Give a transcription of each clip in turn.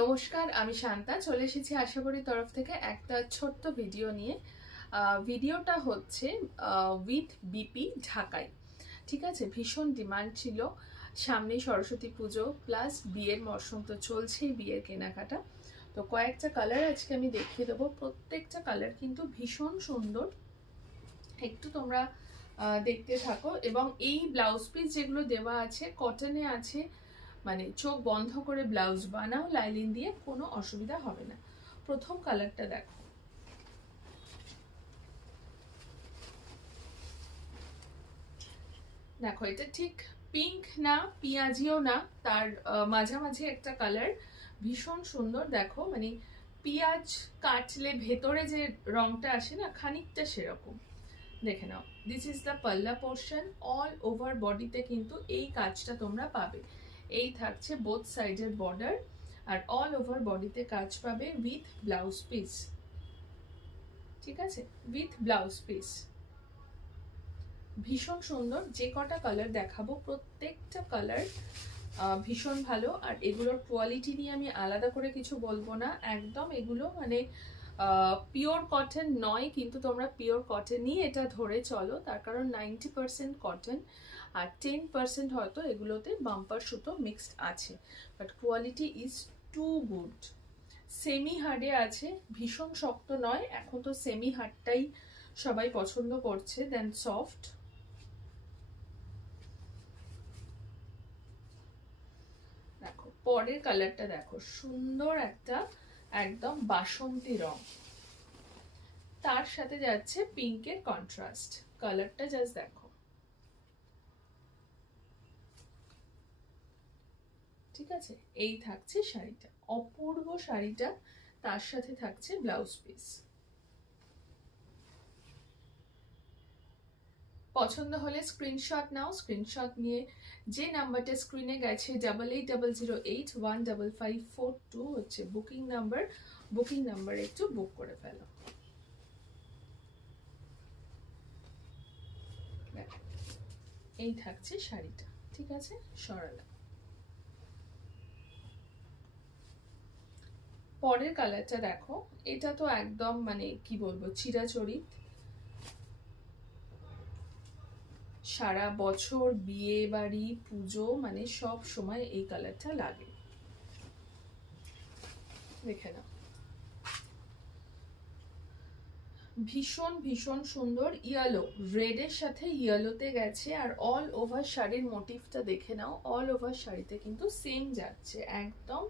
নমস্কার, আমি শান্তা চলে এসেছি আশাকরি তরফ থেকে একটা ছোট্ট ভিডিও নিয়ে। ভিডিওটা হচ্ছে উইথ বিপি ঢাকাই। ঠিক আছে, ভীষণ ডিমান্ড ছিল। সামনেই সরস্বতী পুজো প্লাস বিয়ের মরশুম তো চলছেই, বিয়ের কেনাকাটা। তো কয়েকটা কালার আজকে আমি দেখিয়ে দেবো। প্রত্যেকটা কালার কিন্তু ভীষণ সুন্দর, একটু তোমরা দেখতে থাকো। এবং এই ব্লাউজ পিস যেগুলো দেওয়া আছে কটনে আছে, মানে চোখ বন্ধ করে ব্লাউজ বানাও লাইলিন দিয়ে, কোনো অসুবিধা হবে না। প্রথম কালারটা দেখো, দেখো এটা ঠিক পিঙ্ক না পিঁয়াজিও না, তার মাঝামাঝি একটা কালার, ভীষণ সুন্দর। দেখো মানে পেঁয়াজ কাটলে ভেতরে যে রংটা আসে না, খানিকটা সেরকম। দেখে নাও, দিস ইজ দ্য পাল্লা পোর্শন। অল ওভার বডিতে কিন্তু এই কাজটা তোমরা পাবে। এই থাকছে বোথ সাইডের বর্ডার, আর অল ওভার বডিতে কাজ পাবে উইথ ব্লাউজ পিস। ঠিক আছে, উইথ ব্লাউজ পিস। ভীষণ সুন্দর। যে কটা কালার দেখাবো প্রত্যেকটা কালার ভীষণ ভালো। আর এগুলোর কোয়ালিটি নিয়ে আমি আলাদা করে কিছু বলবো না, একদম এগুলো মানে পিওর কটন নয়, কিন্তু তোমরা পিওর কটনই এটা ধরে চলো, তার কারণ 90% কটন আর 10% হয়তো এগুলোতে বাম্পার সুতো মিক্সড আছে, but quality is too good. Semi হার্ডে আছে, ভীষণ শক্ত নয়। এখন তো সেমি হার্ডটাই সবাই পছন্দ করছে দেন সফট। দেখো পরের কালারটা, দেখো সুন্দর একটা একদম বাসন্তী রং, তার সাথে যাচ্ছে পিঙ্কের কন্ট্রাস্ট। কালারটা জাস্ট দেখো। ঠিক আছে, এই থাকছে শাড়িটা, অপূর্ব শাড়িটা, তার সাথে থাকছে ব্লাউজ পিস। পছন্দ হলে স্ক্রিনশট নাও, স্ক্রিনশট নিয়ে যে নাম্বারটা স্ক্রিনে গেছে 8800815542 হচ্ছে বুকিং নাম্বার, বুকিং নাম্বারে একটু বুক করে ফেলো। এই থাকছে শাড়িটা। ঠিক আছে, সরালাম। পরের কালারটা দেখো, এটা তো একদম মানে কি বলবো, চিরাচরিত, সারা বছর বিয়ে বাড়ি পুজো মানে সব সময় এই কালারটা লাগে। দেখে নাও, ভীষণ ভীষণ সুন্দর। ইয়েলো, রেডের সাথে ইয়েলোতে গেছে, আর অল ওভার শাড়ির মোটিভটা দেখে নাও। অল ওভার শাড়িতে কিন্তু সেম যাচ্ছে একদম,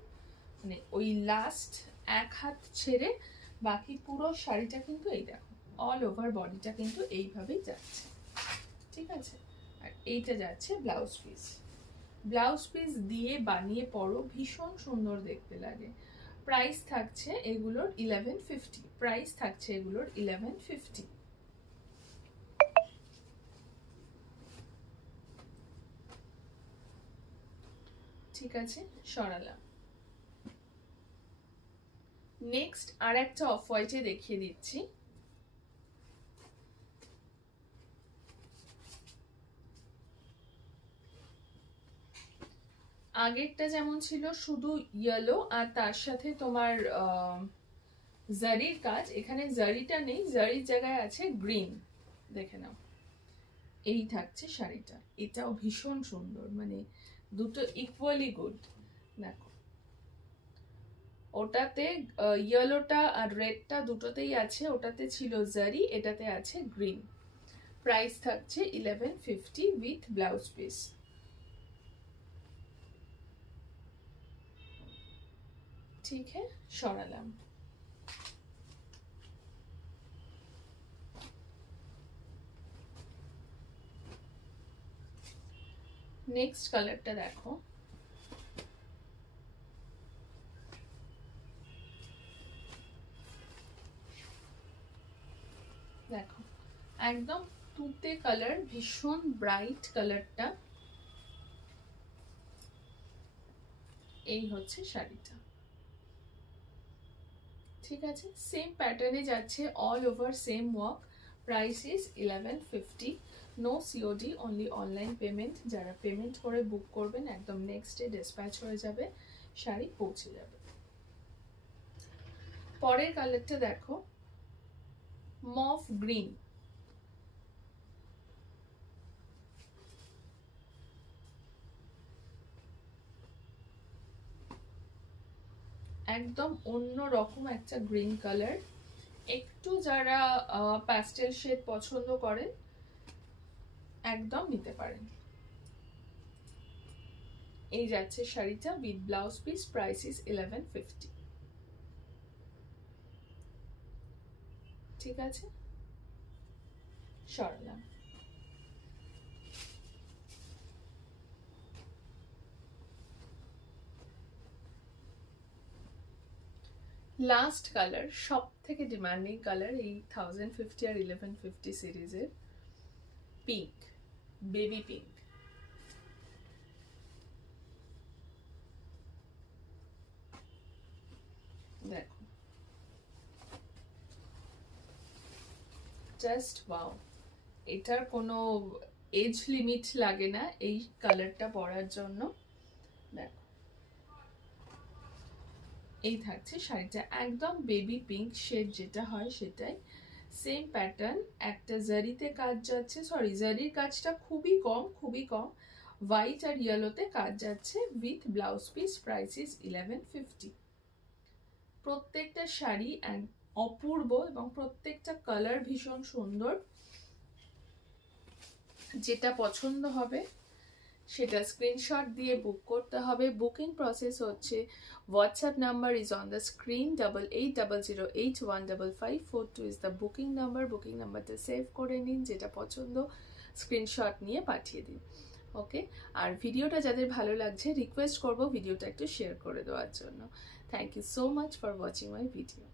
মানে ওই লাস্ট এক হাত ছেড়ে বাকি পুরো শাড়িটা কিন্তু এই দেখো, অল ওভার বডিটা কিন্তু এইভাবেই যাচ্ছে। ঠিক আছে, আর এইটা যাচ্ছে ব্লাউজ পিস। ব্লাউজ পিস দিয়ে বানিয়ে পরো, ভীষণ সুন্দর দেখতে লাগে। প্রাইস থাকছে এগুলোর 1150, প্রাইস থাকছে এগুলোর 1150। ঠিক আছে, সরালাম। নেক্সট আর একটা অফ হোয়াইটে দেখিয়ে দিচ্ছি। আগেরটা যেমন ছিল শুধু ইয়েলো আর তার সাথে তোমার জারির কাজ, এখানে জারিটা নেই, জারির জায়গায় আছে গ্রিন। দেখে নাও, এই থাকছে শাড়িটা, এটাও ভীষণ সুন্দর, মানে দুটো ইকুয়ালি গুড। দেখো ওটাতে ইয়েলোটা আর রেডটা দুটোতেই আছে, ওটাতে ছিল জারি, এটাতে আছে গ্রিন। প্রাইস থাকছে 1150 উইথ ব্লাউজ পিস। ঠিক है, সরালাম। নেক্সট কালারটা দেখো, দেখো একদম তুতে কালার, ভীষণ ব্রাইট কালারটা। এই হচ্ছে শাড়িটা। ঠিক আছে, সেম প্যাটার্নে যাচ্ছে, all over same work. Price is 1150। No COD, only online payment. যারা পেমেন্ট করে বুক করবেন একদম নেক্সট ডে ডিসপ্যাচ হয়ে যাবে, শাড়ি পৌঁছে যাবে। পরের কালারটা দেখো, মফ গ্রিন। একদম অন্য রকম একটা গ্রিন কালার। একটু যারা প্যাস্টেল শেড পছন্দ করেন একদম নিতে পারেন। এই যাচ্ছে শাড়িটা with blouse piece, price is 1150। ঠিক আছে, সরলাম। লাস্ট কালার, সব থেকে ডিমান্ডিং কালার এই 1050 আর 1150 সিরিজের, পিঙ্ক, বেবি পিঙ্ক। দেখো, জাস্ট ওয়াও। এটার কোনো এজ লিমিট লাগে না এই কালারটা পরার জন্য। দেখো, এই থাকছে শাড়িটা, একদম বেবি পিঙ্ক শেড যেটা হয় সেটাই, সেম প্যাটার্ন। একটা জারিতে কাজ যাচ্ছে, সরি জারির কাজটা খুবই কম, খুবই কম। হোয়াইট আর ইয়েলোতে কাজ যাচ্ছে with blouse piece, price is 1150। প্রত্যেকটা শাড়ি অপূর্ব এবং প্রত্যেকটা কালার ভীষণ সুন্দর। যেটা পছন্দ হবে সেটা স্ক্রিনশট দিয়ে বুক করতে হবে। বুকিং প্রসেস হচ্ছে, WhatsApp number is on the screen, 8800081552 is the booking number. Booking নাম্বারটা সেভ করে নিন, যেটা পছন্দ স্ক্রিনশট নিয়ে পাঠিয়ে দিন। ওকে, আর ভিডিওটা যাদের ভালো লাগছে রিকোয়েস্ট করব ভিডিওটা একটু শেয়ার করে দেওয়ার জন্য। Thank you so much for watching my video.